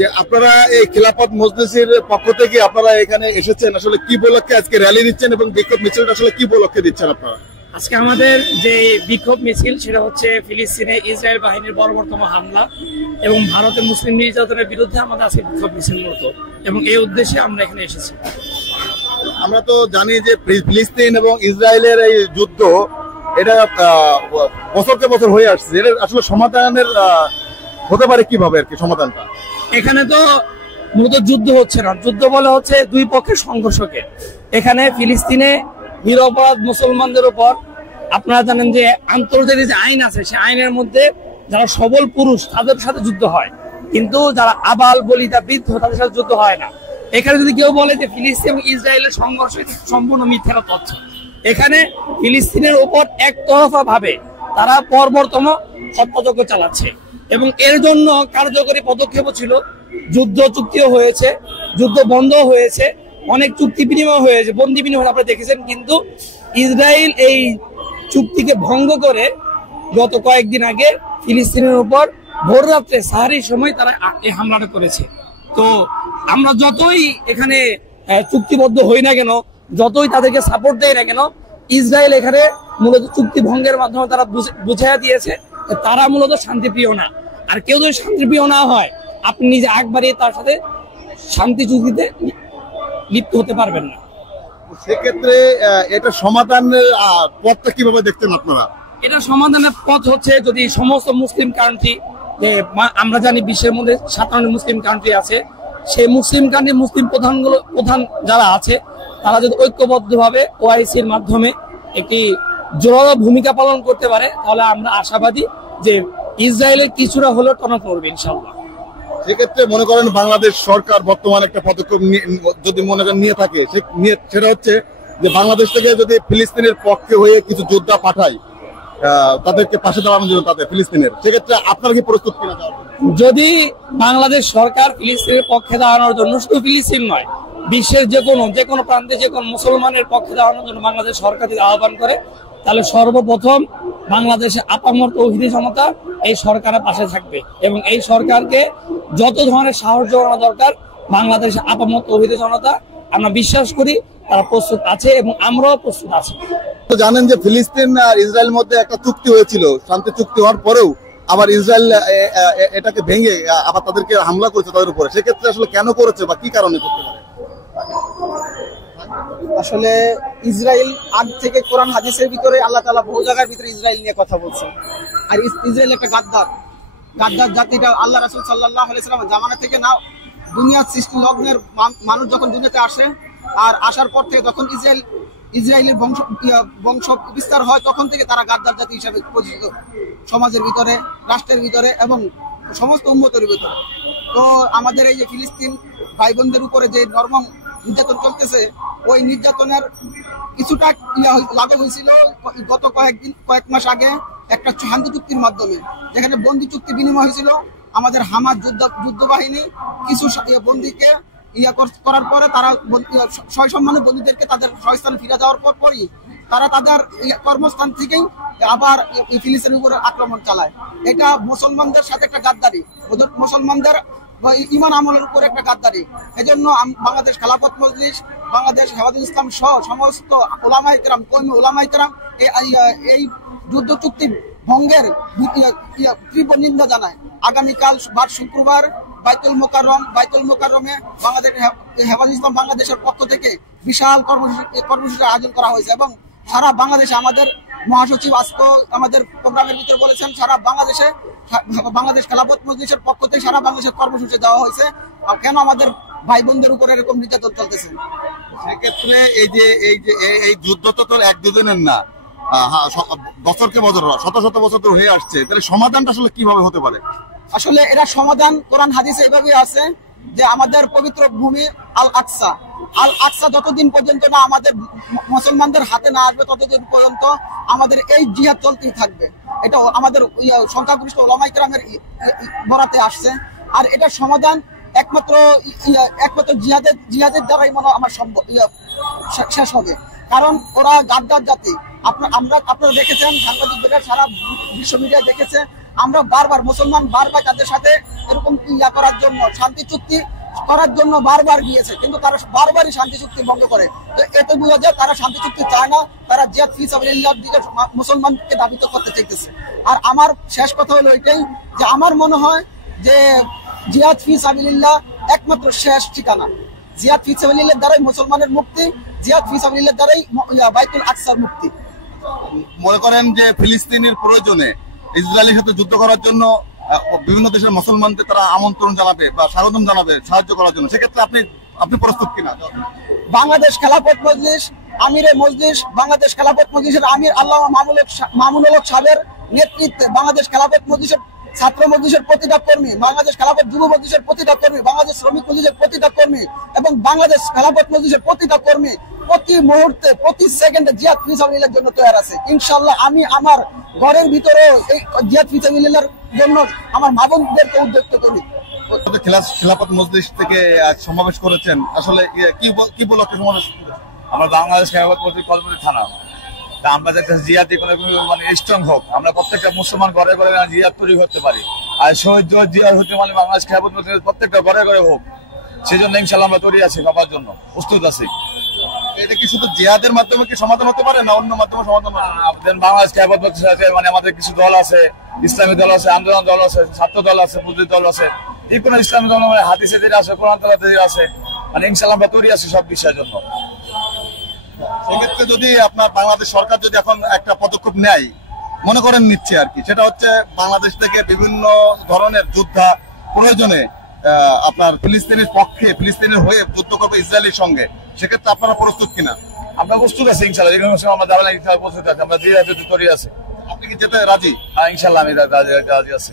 যে আপনারা এই খিলাফত মজলিসের পক্ষ থেকে আপনারা এখানে এসেছেন, আসলে কি উপলক্ষে আজকে র্যালি দিচ্ছেন এবং বিক্ষোভ মিছিলটা আসলে কি উপলক্ষে দিচ্ছেন আপনারা? আজকে আমাদের যে বিক্ষোভ মিছিল সেটা হচ্ছে ফিলিস্তিনে ইসরায়েল বাহিনীর বর্বরতম হামলা এবং ভারতের মুসলিম নির্যাতনের বিরুদ্ধে আমাদের আজকে বিক্ষোভ মিছিল মূলত, এবং এই উদ্দেশ্যে আমরা এখানে এসেছি। আমরা তো জানি যে ফিলিস্তিন এবং ইসরায়েলের এই যুদ্ধ এটা বছরকে বছর হয়ে আসছে, এটা আসলে সমাধানের হতে পারে কিভাবে আর কি সমাধানটা? এখানে তো মূলত যুদ্ধ হচ্ছে না, যুদ্ধ বলে হচ্ছে দুই পক্ষের সংঘর্ষকে। এখানে ফিলিস্তিনে নিরপরাধ মুসলমানদের উপর আপনারা জানেন যে আন্তর্জাতিক যে আইন আছে সেই আইনের মধ্যে যারা সবল পুরুষ তাদের সাথে যুদ্ধ হয়, কিন্তু যারা আবাল বলিতা বৃদ্ধ তাদের সাথে যুদ্ধ হয় না। এখানে যদি কেউ বলে যে ফিলিস্তিন এবং ইসরায়েলের সংঘর্ষ, সম্পূর্ণ মিথ্যা তথ্য। এখানে ফিলিস্তিনের উপর একতরফা ভাবে তারা বর্বরতম হত্যাযজ্ঞ চালাচ্ছে এবং এর জন্য কার্যকরী পদক্ষেপও ছিল। যুদ্ধ চুক্তিও হয়েছে, যুদ্ধ বন্ধ হয়েছে, অনেক চুক্তি বিনিময় হয়েছে, বন্দি বিনিময় আপনারা দেখেছেন, কিন্তু ইসরায়েল এই চুক্তিকে ভঙ্গ করে গত কয়েকদিন আগে ফিলিস্তিনের উপর ভোর রাত্রে সাহারির সময় তারা এই হামলাটা করেছে। তো আমরা যতই এখানে চুক্তিবদ্ধ হই না কেন, যতই তাদেরকে সাপোর্ট দেয় না কেন, ইসরায়েল এখানে মূলত চুক্তি ভঙ্গের মাধ্যমে তারা বুঝাইয়া দিয়েছে তারা মূলত শান্তিপ্রিয় না। আর কেউ যদি শান্তিপ্রিয় না হয়, আপনি নিজে আগ বাড়িয়ে তার সাথে শান্তি চুক্তিতে লিপ্ত হতে পারবেন না। সেক্ষেত্রে এটা সমাধানের পথটা কিভাবে দেখছেন আপনারা? এটা সমাধানের পথ হচ্ছে যদি সমস্ত মুসলিম কান্ট্রি, যে আমরা জানি বিশ্বের মধ্যে 57 মুসলিম কান্ট্রি আছে, সেই মুসলিম কান্ট্রি মুসলিম প্রধান যারা আছে তারা যদি ঐক্যবদ্ধভাবে ওআইসির মাধ্যমে একটি জোরালো ভূমিকা পালন করতে পারে, তাহলে আমরা আশাবাদী যে ইসরায়েলের কিছুটা হলেও টনক নড়বে ইনশাআল্লাহ। সেক্ষেত্রে মনে করেন বাংলাদেশ সরকার বর্তমানে একটা পদক্ষেপ যদি মনে করেন নিয়ে থাকে, সেটা হচ্ছে যে বাংলাদেশ থেকে যদি ফিলিস্তিনের পক্ষে হয়ে কিছু যোদ্ধা পাঠায় তাদেরকে পাশে দাঁড়ানোর জন্য তাদের ফিলিস্তিনের, সেক্ষেত্রে আপনারা কি প্রস্তুত কিনা? যদি বাংলাদেশ সরকার ফিলিস্তিনের পক্ষে দাঁড়ানোর জন্য, শুধু ফিলিস্তিন নয়, বিশ্বের যে কোনো প্রান্তে যে কোনো মুসলমানের পক্ষে দাঁড়ানোর জন্য বাংলাদেশ সরকার যদি আহ্বান করে, তাহলে সর্বপ্রথম বাংলাদেশে আপামর তৌহিদি জনতা এই সরকারের পাশে থাকবে এবং এই সরকারকে যত ধরনের সাহায্য করা দরকার বাংলাদেশে আপামর তৌহিদি জনতা, আমরা বিশ্বাস করি তারা প্রস্তুত আছে এবং আমরাও প্রস্তুত আছি। জানেন যে ফিলিস্তিন আর ইসরায়েল মধ্যে একটা চুক্তি হয়েছিল, শান্তি চুক্তি হওয়ার পরেও আবার ইসরায়েল এটাকে ভেঙে আবার তাদেরকে হামলা করেছে তাদের উপরে। সেক্ষেত্রে আসলে কেন করেছে বা কি কারণে করতে পারে? আসলে ইসরায়েল আগ থেকে কোরআন হাদিসের ভিতরে আল্লাহ তাআলা বহু জায়গার ভিতরে ইসরায়েল নিয়ে কথা বলছে। আর ইসরায়েল একটা গাদ্দার জাতিটা আল্লাহ রাসূল সাল্লাল্লাহু আলাইহি ওয়াসাল্লাম জামানা থেকে না, দুনিয়ার সৃষ্টি লগ্নের মানুষ যখন দুনিয়াতে আসে, আর আসার পর থেকে যখন ইসরায়েলের বংশ বিস্তার হয়, তখন থেকে তারা গাদ্দার জাতি হিসাবে পরিচিত সমাজের ভিতরে, রাষ্ট্রের ভিতরে এবং সমস্ত উম্মতের ভিতরে। তো আমাদের এই যে ফিলিস্তিন ভাই বোনদের উপরে যে নরমাম নির্যাতন চলতেছে, ওই নির্যাতনের কিছুটা লাঘব হয়েছিল গত কয়েক মাস আগে একটা শান্তি চুক্তির মাধ্যমে, যেখানে বন্দি চুক্তি বিনিময় হয়েছিল। আমাদের হামাস যুদ্ধ বাহিনী কিছু বন্দীকে করার পরে তারা সসম্মানে বন্দীদেরকে তাদের স্বস্থানে ফিরে যাওয়ার পরই তারা তাদের কর্মস্থান থেকেই আবার ফিলিস্তিনের উপরে আক্রমণ চালায়। এটা মুসলমানদের সাথে একটা গাদ্দারি, মুসলমানদের ইমান আমলের উপর একটা গাদ্দারি। এজন্য বাংলাদেশ খিলাফত মজলিস, বাংলাদেশ হেফাজতুল ইসলাম সহ সমস্ত উলামায়ে কেরাম, কওমি উলামায়ে কেরাম এই যুদ্ধ চুক্তি ভঙ্গের তীব্র নিন্দা জানায়। আগামীকাল শুক্রবার বাইতুল মোকাররমে বাংলাদেশ হেফাজতুল ইসলাম বাংলাদেশের পক্ষ থেকে বিশাল কর্মসূচি আয়োজন করা হয়েছে এবং সারা বাংলাদেশে আমাদের মহাসচিব আজকে আমাদের প্রোগ্রামের ভিতরে বলেছেন, সারা বাংলাদেশে বাংলাদেশ খিলাফত মজলিসের পক্ষ থেকে সারা বাংলাদেশের কর্মসূচি দেওয়া হয়েছে। কেন আমাদের ভাই বোনদের উপর এরকম নির্যাতন চলতেছে? সেক্ষেত্রে এই যুদ্ধ তো এক দুদিনের না, বছরকে বছর শত শত বছর ধরে হয়ে আসছে, তাহলে সমাধানটা আসলে কিভাবে হতে পারে? আসলে এরা সমাধান কোরআন হাদিসে এইভাবে আছে যে আমাদের পবিত্র ভূমি আল আকসা যতদিন পর্যন্ত না আমাদের মুসলমানদের হাতে না আসবে, ততদিন পর্যন্ত আমাদের এই জিহাদ চলতেই থাকবে। এটা আমাদের সংখ্যাগরিষ্ঠ উলামায়ে কেরামের বরাতে আসছে। আর এটার সমাধান একমাত্র জিহাদের দ্বারাই মনে আমার শেষ হবে, কারণ ওরা গাদ্দার জাতি। আপনারা দেখেছেন, সাংবাদিকদের সারা বিশ্ব মিডিয়া দেখেছে আমরা বারবার মুসলমান বারবার তাদের সাথে এরকম ইয়া করার জন্য শান্তি চুক্তি করার জন্য বারবার গিয়েছে, কিন্তু তারা বারবারই শান্তি চুক্তি ভঙ্গ করে। তো এতে বোঝা যায় তারা শান্তি চুক্তি চায় না, তারা জিহাদ ফি সাবিলিল্লাহর দিকে মুসলমানকে দাবিত করতে চাইতেছে। আর আমার শেষ কথা হলো এটাই যে আমার মনে হয় যে জিহাদ ফি সাবিলিল্লাহ একমাত্র শেষ ঠিকানা। জিহাদ ফি সাবিলিল্লাহর দ্বারাই মুসলমানের মুক্তি, জিহাদ ফি সাবিলিল্লাহর দ্বারাই বাইতুল আকসার মুক্তি। মনে করেন যে ফিলিস্তিনের প্রয়োজনে ইসরায়েলের সাথে যুদ্ধ করার জন্য বিভিন্ন দেশের মুসলমানদের তারা আমন্ত্রণ জানাবে বা স্বাগতম জানাবে সাহায্য করার জন্য, সেক্ষেত্রে আপনি প্রস্তুত কিনা? বাংলাদেশ খেলাফত মজলিস, আমিরে মজলিস, বাংলাদেশ খেলাফত মজলিসের আমির আল্লামা মামুনুল হক সাহেবের নেতৃত্বে বাংলাদেশ খেলাফত মজলিসের ছাত্র মজলিসের প্রতিটা কর্মী, বাংলাদেশ খেলাফত যুব মজলিসের প্রতিটা কর্মী, বাংলাদেশ শ্রমিক মজলিসের প্রতিটা কর্মী এবং বাংলাদেশ খেলাফত মজলিসের প্রতিটা কর্মী প্রতি মুহূর্তে প্রতি সেকেন্ডে জিহাদ ফি সাবিলিল্লাহর জন্য তৈরি আছে। ইনশাআল্লাহ আমি আমার ঘরের ভিতরে এই জিহাদ ফি সাবিলিল্লাহর জন্য আমার মা বোনদেরকে উদ্যুক্ত করি। খেলাফত মজলিস থেকে আজ সমাবেশ করেছেন, আসলে কি উপলক্ষে সমাবেশ করেছেন? আমরা বাংলাদেশ খেলাফত মজলিস কলমুড়ি থানা, তা আমরা যাতে জিহাদ মানে স্ট্রং হোক, আমরা প্রত্যেকটা মুসলমান ঘরে ঘরে জিহাদ তৈরি করতে পারি। আর শহীদ জিহাদ হতে মানে বাংলাদেশ খেলাফত মজলিস প্রত্যেকটা ঘরে ঘরে হোক, সেই জন্য ইনশাআল্লাহ আমরা তৈরি আছি, বাবার জন্য প্রস্তুত আছি। এটা কি শুধু জিহাদের মাধ্যমে কি সমাধান হতে পারে না অন্য মাধ্যমে সমাধান হবে? বাংলাদেশ খেলাফত মজলিস আছে, মানে আমাদের কিছু দল আছে, ইসলামী দল আছে, আন্দোলন দল আছে, ছাত্র দল আছে, মুসলিম দল আছে, যে কোনো ইসলামী দল মানে হাদিসে যেটা আছে, কোরআন তেলাওয়াতে যেটা আছে, মানে ইনশাআল্লাহ আমরা তৈরি আছি সব বিষয়ের জন্য। সেক্ষেত্রে যদি আপনার বাংলাদেশ সরকার যদি এখন একটা পদক্ষেপ নেয়, মনে করেন নিচ্ছে আর কি, সেটা হচ্ছে বাংলাদেশ থেকে বিভিন্ন ধরনের যোদ্ধা প্রয়োজনে আপনার ফিলিস্তিনের পক্ষে ফিলিস্তিনের হয়ে যুদ্ধ করবে ইসরায়েলের সঙ্গে, সেক্ষেত্রে আপনারা প্রস্তুত কিনা? আমরা প্রস্তুত আছি ইনশাআল্লাহ, যে কোনো সময় আমরা যাবেন প্রস্তুত আছি, আমরা জিহাদ তৈরি আছি। আপনি কি যেতে রাজি? ইনশাআল্লাহ আমি রাজি আছি।